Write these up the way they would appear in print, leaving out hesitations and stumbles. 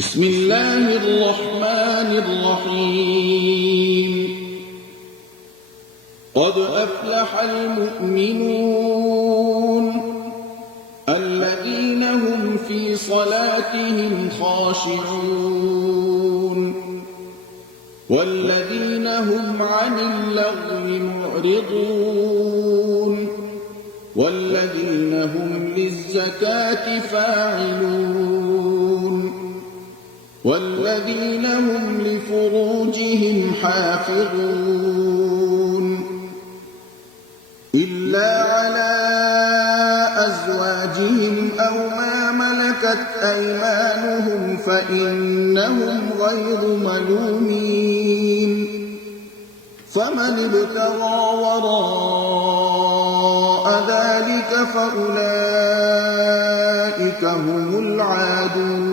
بسم الله الرحمن الرحيم قد أفلح المؤمنون الذين هم في صلاتهم خاشعون والذين هم عن اللغو معرضون والذين هم للزكاة فاعلون والذين هم لفروجهم حافظون إلا على أزواجهم أو ما ملكت أيمانهم فإنهم غير ملومين فمن ابتغى وراء ذلك فأولئك هم العادون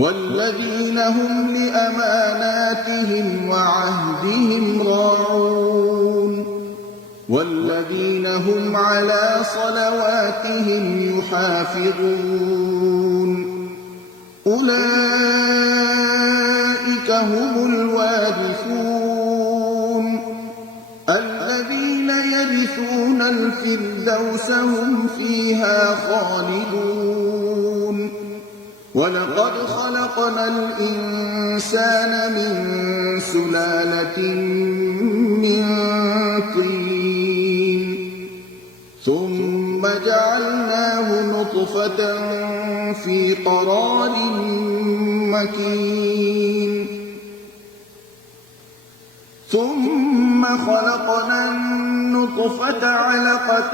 والذين هم لأماناتهم وعهدهم راعون والذين هم على صلواتهم يحافظون أولئك هم الوارثون الذين يرثون الفردوس هم فيها خالدون ولقد خلقنا الإنسان من سلالة من طين ثم جعلناه نطفة في قرار مكين ثم خلقنا النطفة علقة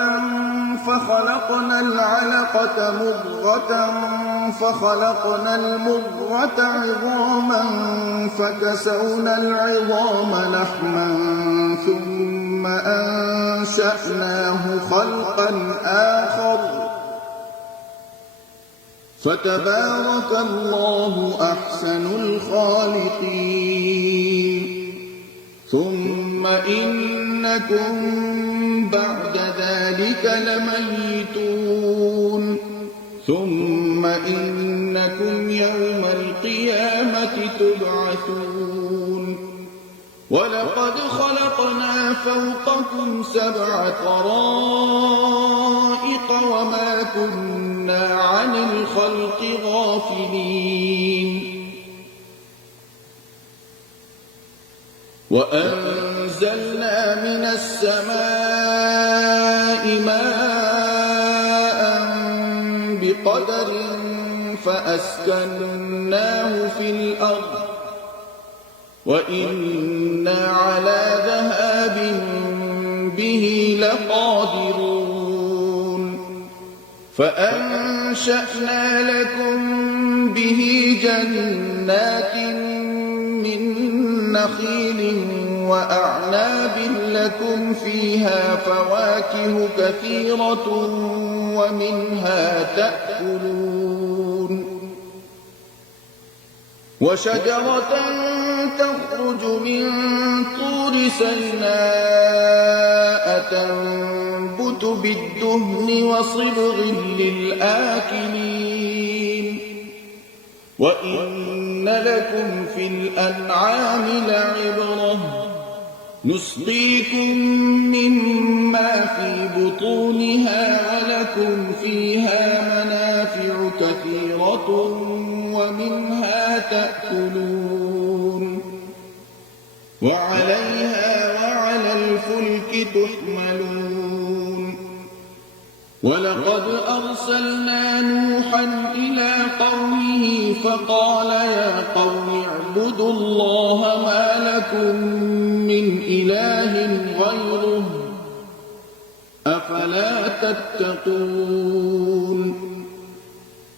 فخلقنا العلقة مضغة فخلقنا المضغة عظاما فكسونا العظام لحما ثم أنشأناه خلقا آخر فتبارك الله أحسن الخالقين ثم إنكم بعد ذلك لميتون ثم إنكم يوم القيامة تبعثون ولقد خلقنا فوقكم 7 طرائق وما كنا عن الخلق غافلين وأنزلنا من السماء ماء بقدر فأسكناه في الأرض وإنا على ذهاب به لقادرون فأنشأنا لكم به جنات من نخيل وأعناب لكم فيها فواكه كثيرة ومنها تأكلون وشجرة تخرج من طور سيناء تنبت بالدهن وصبغ للآكلين وإن لكم في الأنعام لعبرة نسقيكم مما في بطونها ولكم فيها منافع كثيرة ومنها تأكلون وعليها وعلى الفلك تحملون ولقد أرسلنا نوحا إلى قومه فقال يا قوم اعبدوا الله ما لكم من إله غيره أفلا تتقون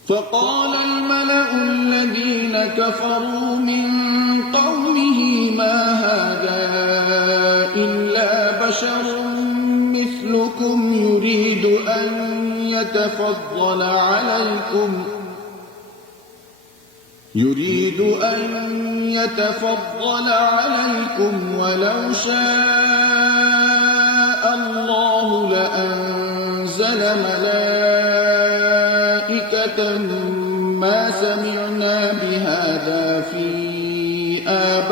فقال الملأ الذين كفروا من قومه ما هذا إلا بشر مثلكم يريد أن يتفضل عليكم ولو شاء الله لأنزل ملائكة ما سمعنا بهذا في آبائنا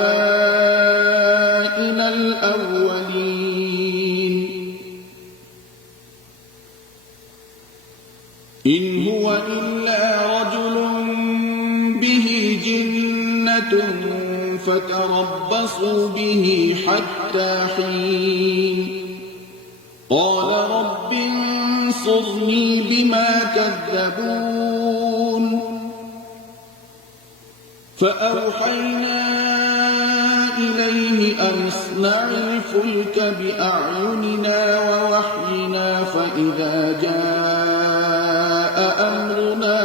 الأولين إن هو إلا رجل به جنة فتربصوا به حتى حين قال رب انصرني بما كذبون فأوحينا إليه أن اصنع الفلك بأعيننا ووحينا فإذا جاء أمرنا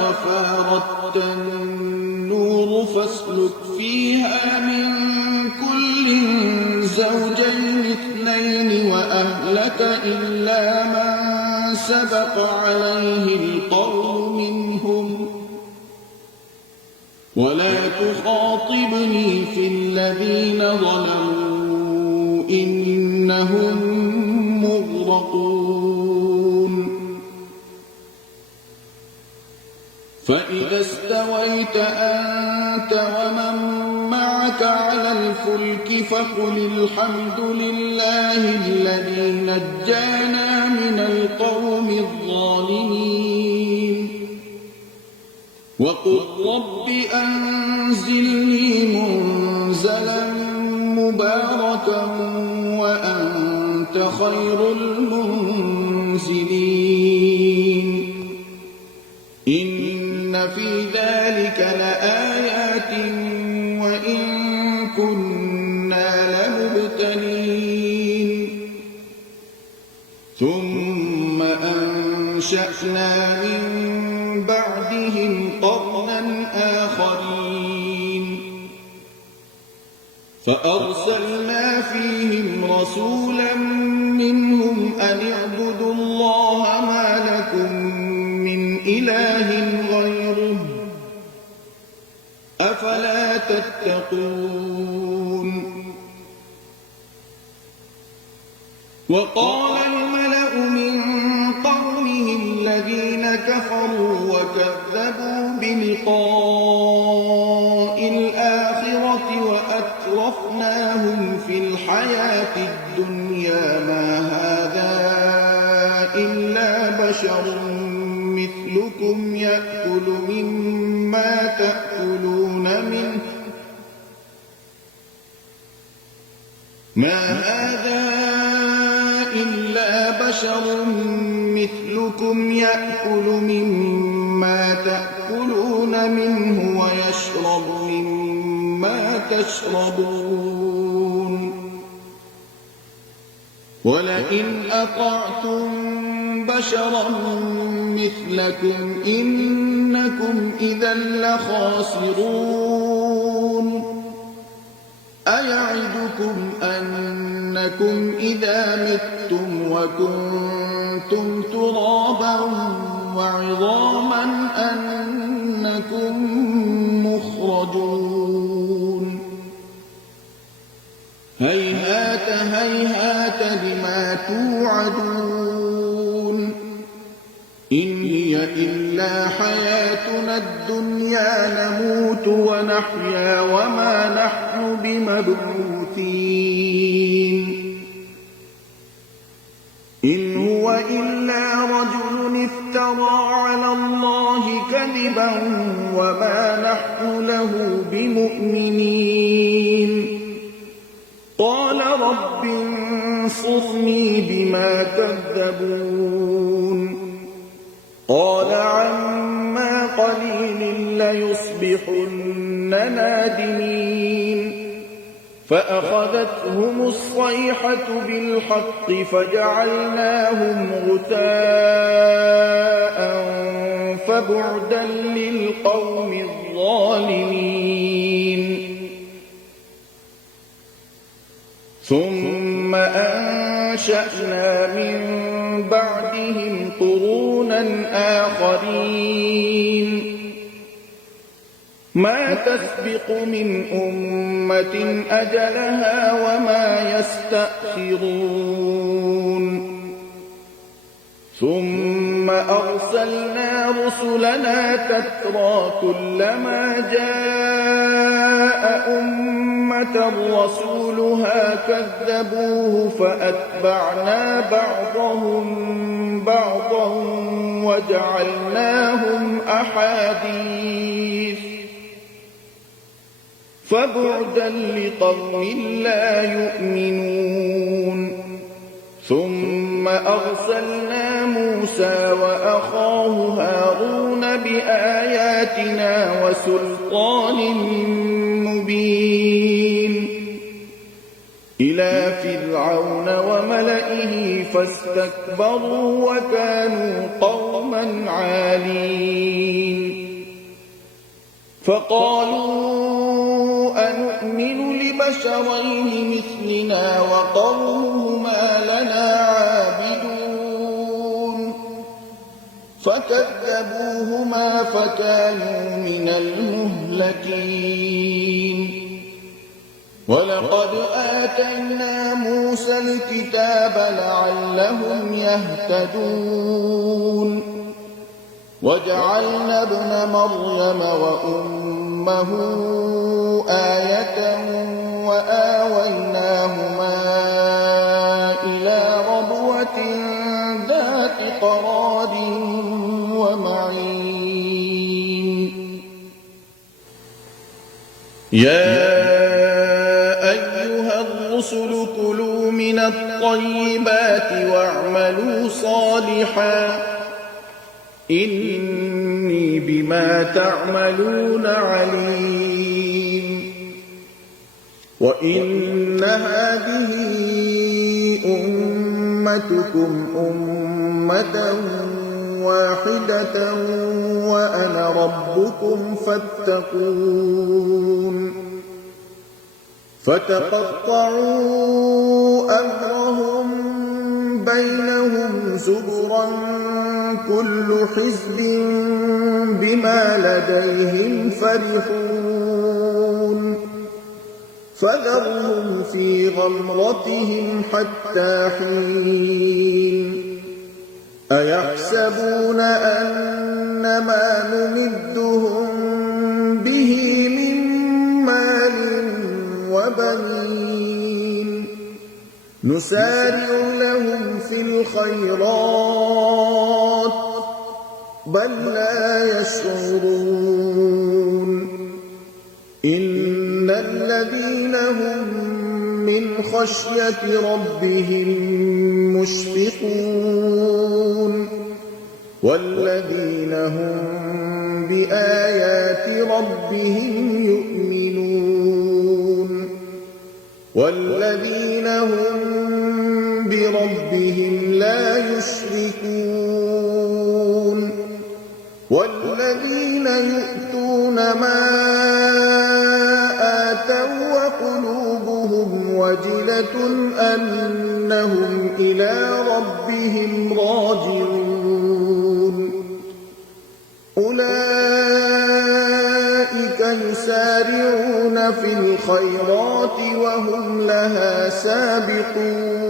وفارت النور فاسلك فيها من كل زوجين اثنين وأهلك إلا من سبق عليه القول منهم ولا تخاطبني في الذين ظلموا إنهم مغرقون فإذا استويت أنت ومن معك على الفلك فقل الحمد لله الذي نجانا من القوم الظالمين وقل رب أنزلني منزلا مباركا وأنت خير المنزلين إن في ذلك لآيات وإن كنا لمبتلين ثم أنشأنا من بعدهم قرنا آخرين فأرسلنا فيهم رسولا منهم أن اعبدوا الله ما لكم من إله غيره أفلا تتقون وقال الملأ من قومه الذين كفروا وكذبوا بلقاء الآخرة وأترفناهم في الحياة الدنيا ما هذا إلا بشر مثلكم يأكل مما تأكلون منه ما هذا إلا بشر مثلكم يأكل مما تأكلون منه ويشرب مما تشربون ولئن أطعتم بشرا مثلكم إنكم إذا لخاسرون أيعدكم أنكم إذا متم وكنتم ترابا وعظاما أنكم مخرجون هيهات هيهات لما توعدون إن هي إلا حياتنا الدنيا نموت ونحيا وما نحن بمبعوثين إن هو إلا رجل افترى على الله كذبا وما نحن له بمؤمنين قال رب انصرني بما كذبون قال عما قليل ليصبحن نادمين فأخذتهم الصيحة بالحق فجعلناهم غثاء فبعدا للقوم الظالمين ثم أنشأنا من بعدهم قرونا آخرين ما تسبق من أمة أجلها وما يستأخرون ثم أرسلنا رسلنا تترى كلما جاء أمة رسولها كذبوه فأتبعنا بعضهم بعضا وجعلناهم أحاديث فبعدا لقوم لا يؤمنون ثم أرسلنا موسى وأخاه هارون بآياتنا وسلطان مبين إلى فرعون وملئه فاستكبروا وكانوا قوما عالين فقالوا أنؤمن لبشرين مثلنا وقومهما لنا عابدون فكذبوهما فكانوا من المهلكين ولقد آتينا موسى الكتاب لعلهم يهتدون وجعلنا ابن مريم وأمه آية وآويناهما إلى ربوة ذات قرار ومعين يا أيها الرسل كلوا من الطيبات واعملوا صالحا إني بما تعملون عليم وإن هذه أمتكم أمة واحدة وأنا ربكم فاتقون فتقطعوا أمرهم بينهم زبرا كل حزب بما لديهم فرحون فذرهم في غمرتهم حتى حين أيحسبون أن ما نمدهم به من مال وبنين نسارع لهم في الخيرات بل لا يشعرون إن الذين هم من خشية ربهم مشفقون والذين هم بآيات ربهم يؤمنون والذين هم بربهم لا يشركون والذين يؤتون ما آتوا وقلوبهم وجلة أنهم إلى ربهم راجعون أولئك يسارعون في الخيرات وهم لها سابقون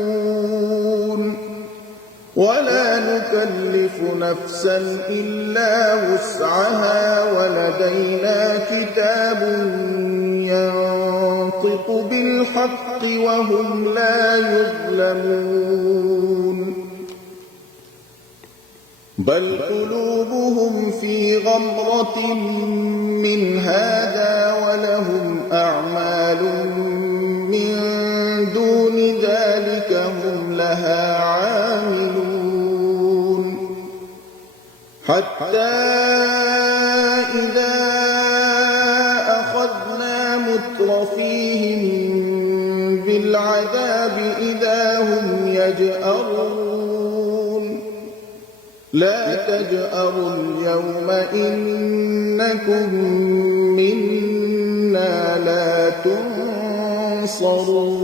ولا نكلف نفسا إلا وسعها ولدينا كتاب ينطق بالحق وهم لا يظلمون بل قلوبهم في غمرة من هذا ولهم أعمال من دون ذلك هم لها عاملون حتى إذا أخذنا مترفيهم بالعذاب إذا هم يجأرون لا تجأروا اليوم إنكم منا لا تنصرون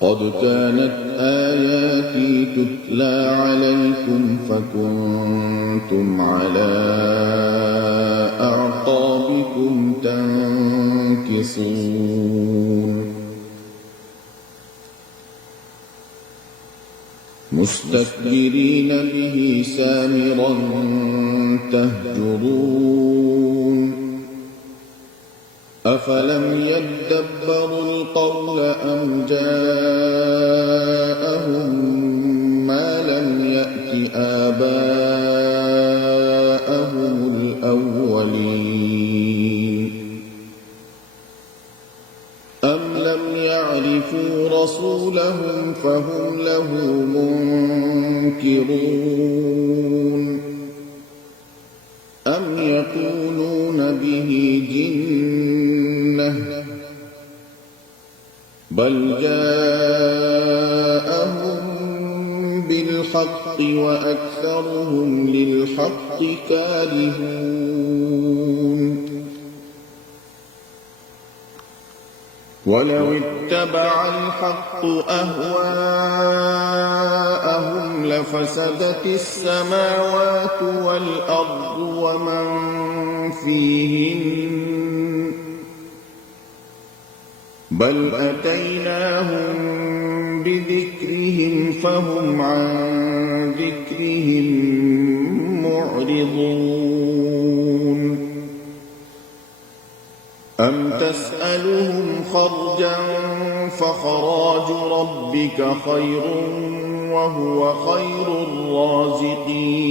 قد كانت آياتي تتلى عليكم فكنتم وأنتم على أعقابكم تنكصون مستكبرين به سامرا تهجرون أفلم يدبروا القول أم جاءهم ما لم يأت آباءهم الأولين أم لم يعرفوا رسولهم فهم له منكرون أم يقولون به جنة بل جاءهم بالحق وأكثرهم للحق كارهون ولو اتبع الحق أهواءهم لفسدت السماوات والأرض ومن فيهن بل أتيناهم بذكرهم فهم عن ذكرهم معرضون أم تسألهم خرجا فخراج ربك خير وهو خير الرازقين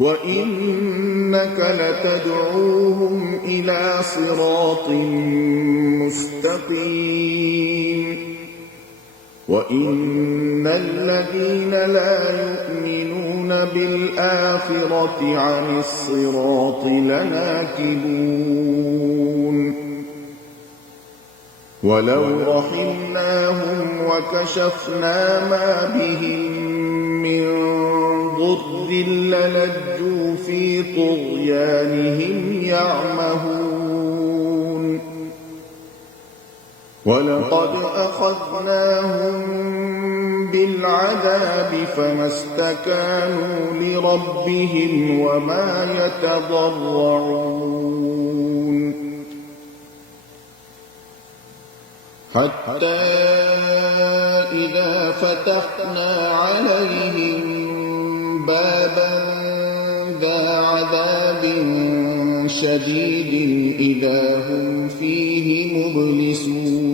وإنك لتدعوهم إلى صراط مستقيم وإن الذين لا يؤمنون بالآخرة عن الصراط لناكبون ولو رحمناهم وكشفنا ما بهم من ضر للجوا في طغيانهم يعمهون ولقد أخذناهم بالعذاب فما استكانوا لربهم وما يتضرعون حتى إذا فتحنا عليهم بابا ذا عذاب شديد إذا هم فيه مبلسون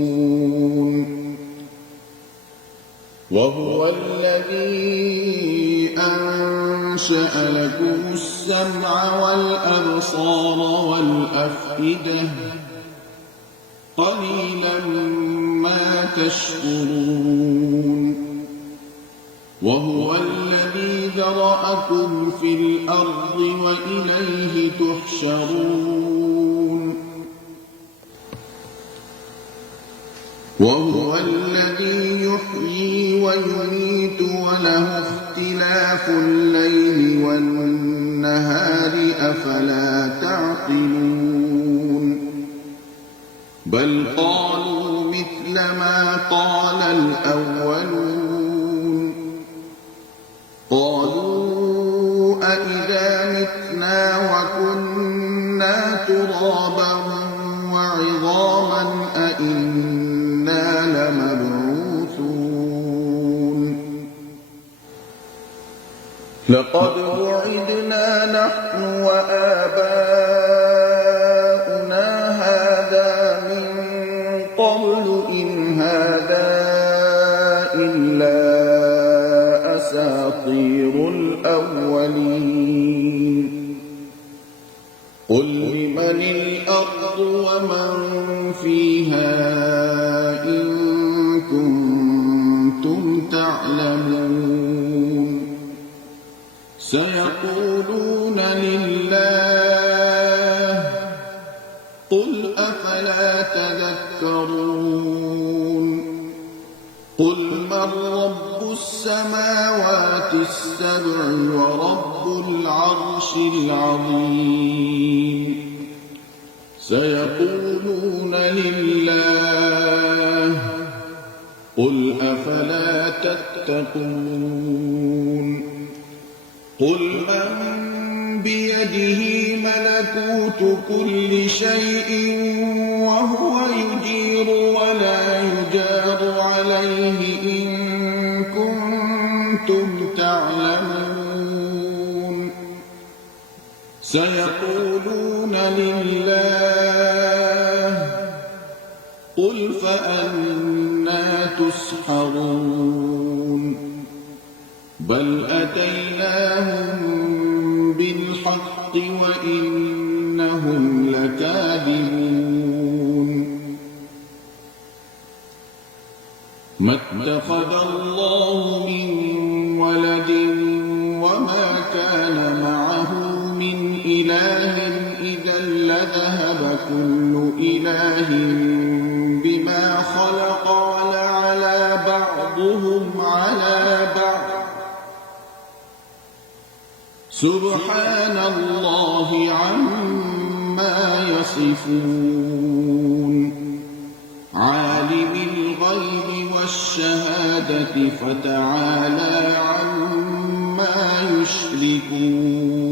وهو الذي أنشأ لكم السمع والأبصار والأفئدة قليلا ما تشكرون وهو الذي ذرأكم في الأرض وإليه تحشرون وهو الذي يحيي ويميت وله اختلاف الليل والنهار أفلا تعقلون بل قالوا مثل ما قال الأولون قالوا أإذا متنا وكنا ترابا وعظاما أإنا لمبعوثون لقد وعدنا نحن وآباؤنا هذا من قبل إن هذا إلا أساطير الأولين قل لمن الأرض ومن فيها إن كنتم تعلمون سيقولون لله قل أفلا تذكرون قل من رب السماوات السبع ورب العرش العظيم سيقولون لله قل أفلا تتقون قل من بيده ملكوت كل شيء وهو يجير ولا يجار عليه إن كنتم تعلمون سيقولون لله قل فأنى تسحرون بل أتيناهم بالحق وإنهم لكاذبون ما اتخذ الله من ولد وما كان معه من إله إذا لذهب كل إله بما خلق ولعلى بعضهم على بعض سبحان الله عما يصفون عالم الغيب والشهادة فتعالى عما يشركون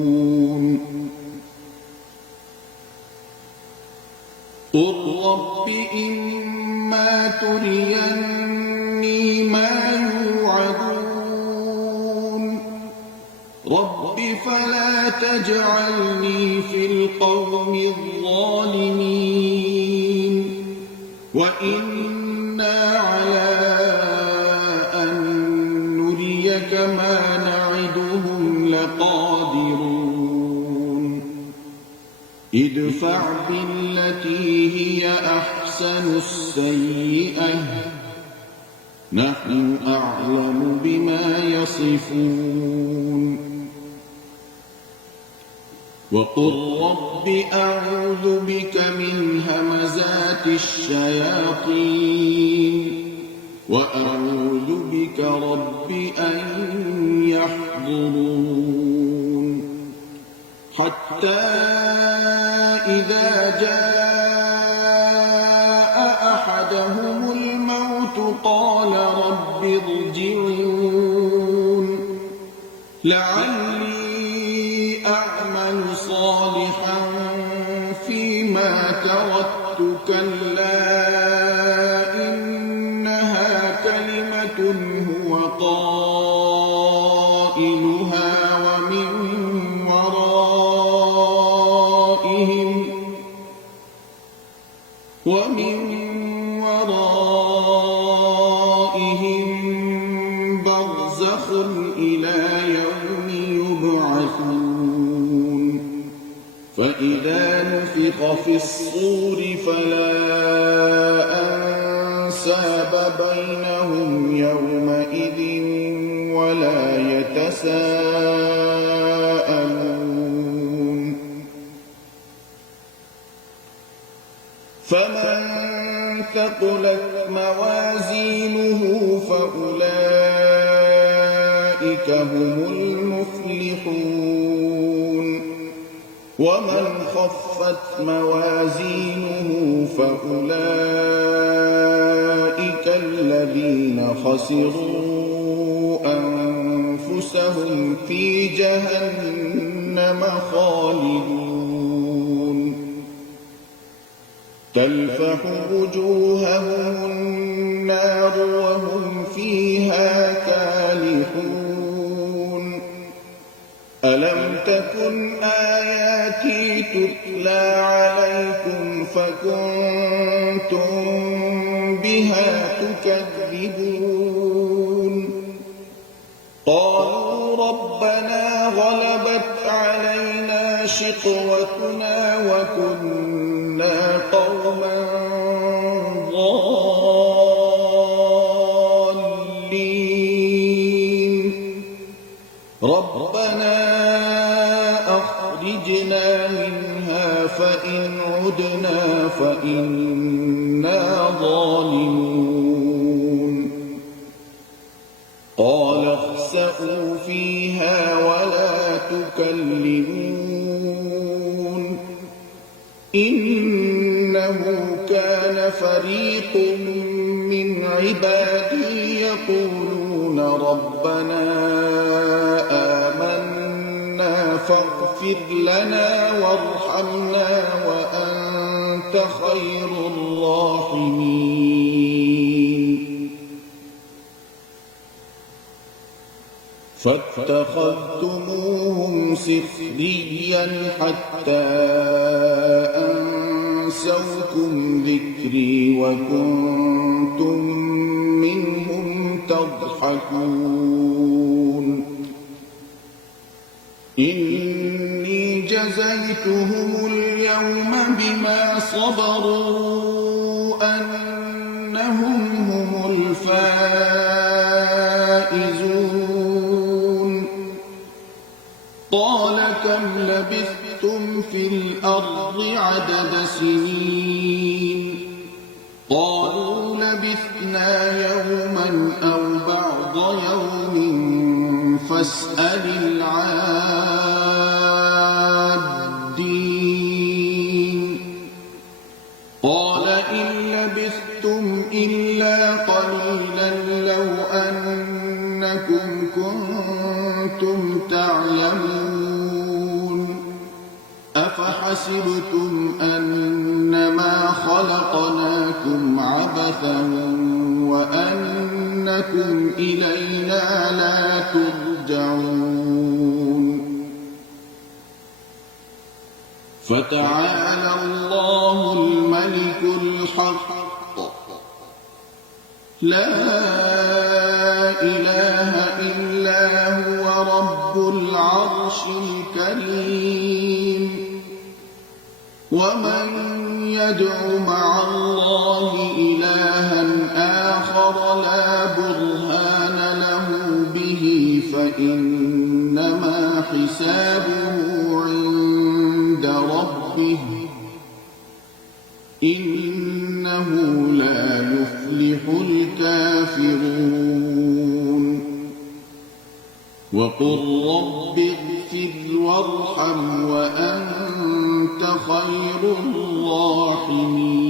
قل رب إما تريني ما يوعدون رب فلا تجعلني في القوم الظالمين وإنا على أن نريك ما نعدهم لقادرون ادفع بالتي هي أحسن السيئة نحن أعلم بما يصفون وقل رب أعوذ بك من همزات الشياطين وأعوذ بك رب أن يحضرون حتى إذا جاء أحدهم الموت قال رب ارجعون لعلي أعمل صالحا فيما تركت كلا إنها كلمة هو قائلها ومن ورائهم برزخ إلى يوم يبعثون فإذا نفخ في الصور فلا أنساب بينهم يومئذ ولا يتساءلون فمن ثقلت موازينه فأولئك هم المفلحون ومن خفت موازينه فأولئك الذين خسروا أنفسهم في جهنم خالدون تلفح وجوههم النار وهم فيها كالحون ألم تكن آياتي تتلى عليكم فكنتم بها تكذبون قالوا ربنا غلبت علينا شقوتنا وكنا قوما ضالين ربنا أخرجنا منها فإن عدنا فإنا ظالمون قال اخسئوا فيها ولا تكلمون إنه كان فريق من عبادي يقولون ربنا آمنا فاغفر لنا وارحمنا وأنت خير الراحمين فاتخذتموهم سخريا حتى أنسوكم ذكري وكنتم منهم تضحكون إني جزيتهم اليوم بما صبروا أنهم هم الفائزون قال كم لبثتم في الأرض عدد سنين قالوا لبثنا يوما أو بعض يوم فاسأل العادين قال إن لبثتم إلا قليلا لو أنكم كنتم تعلمون أفحسبتم أنما خلقناكم عبثا وأنكم إلينا لا ترجعون فتعالى الله الملك الحق لا إله إلا هو رب العرش الكريم ومن يدع مع الله إلها آخر لا برهان له به فإنما حسابه عند ربه إنه لا يفلح الكافرون وقل رب اغفر وارحم وأنت خير الراحمين